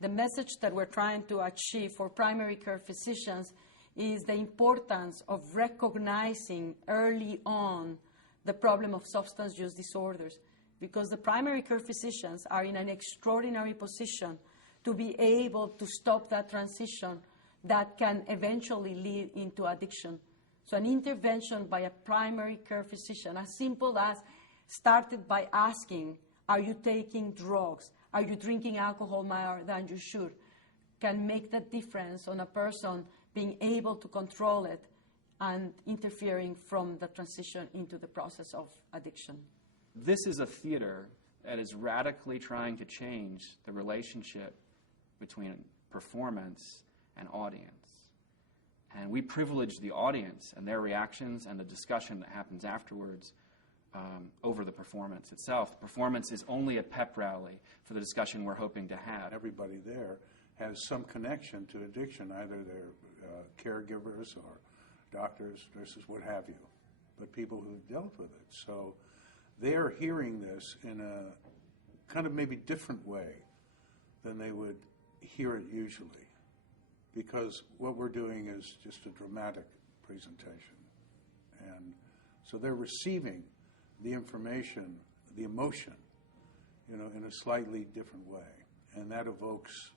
The message that we're trying to achieve for primary care physicians is the importance of recognizing early on the problem of substance use disorders, because the primary care physicians are in an extraordinary position to be able to stop that transition that can eventually lead into addiction. So an intervention by a primary care physician, as simple as started by asking, are you taking drugs? Are you drinking alcohol more than you should? Can make the difference on a person being able to control it and interfering from the transition into the process of addiction. This is a theater that is radically trying to change the relationship between performance and audience. And we privilege the audience and their reactions and the discussion that happens afterwards over the performance itself. Performance is only a pep rally for the discussion we're hoping to have. Everybody there has some connection to addiction, either they're caregivers or doctors, nurses, what have you, but people who've dealt with it. So they're hearing this in a kind of maybe different way than they would hear it usually, because what we're doing is just a dramatic presentation. And so they're receiving the information, the emotion, in a slightly different way. And that evokes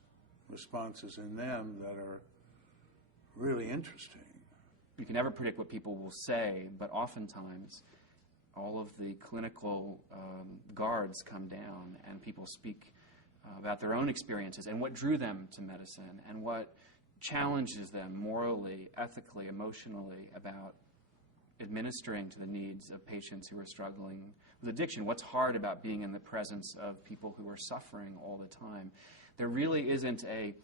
responses in them that are really interesting. You can never predict what people will say, but oftentimes all of the clinical guards come down and people speak about their own experiences and what drew them to medicine and what challenges them morally, ethically, emotionally about administering to the needs of patients who are struggling with addiction. What's hard about being in the presence of people who are suffering all the time? There really isn't a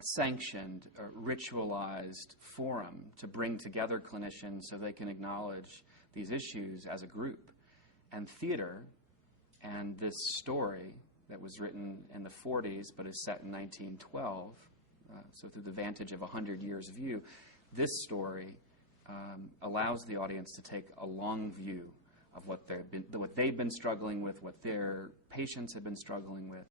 sanctioned, ritualized forum to bring together clinicians so they can acknowledge these issues as a group. And theater and this story that was written in the 40s but is set in 1912, so through the vantage of 100 years view, this story allows the audience to take a long view of what they've been struggling with, what their patients have been struggling with,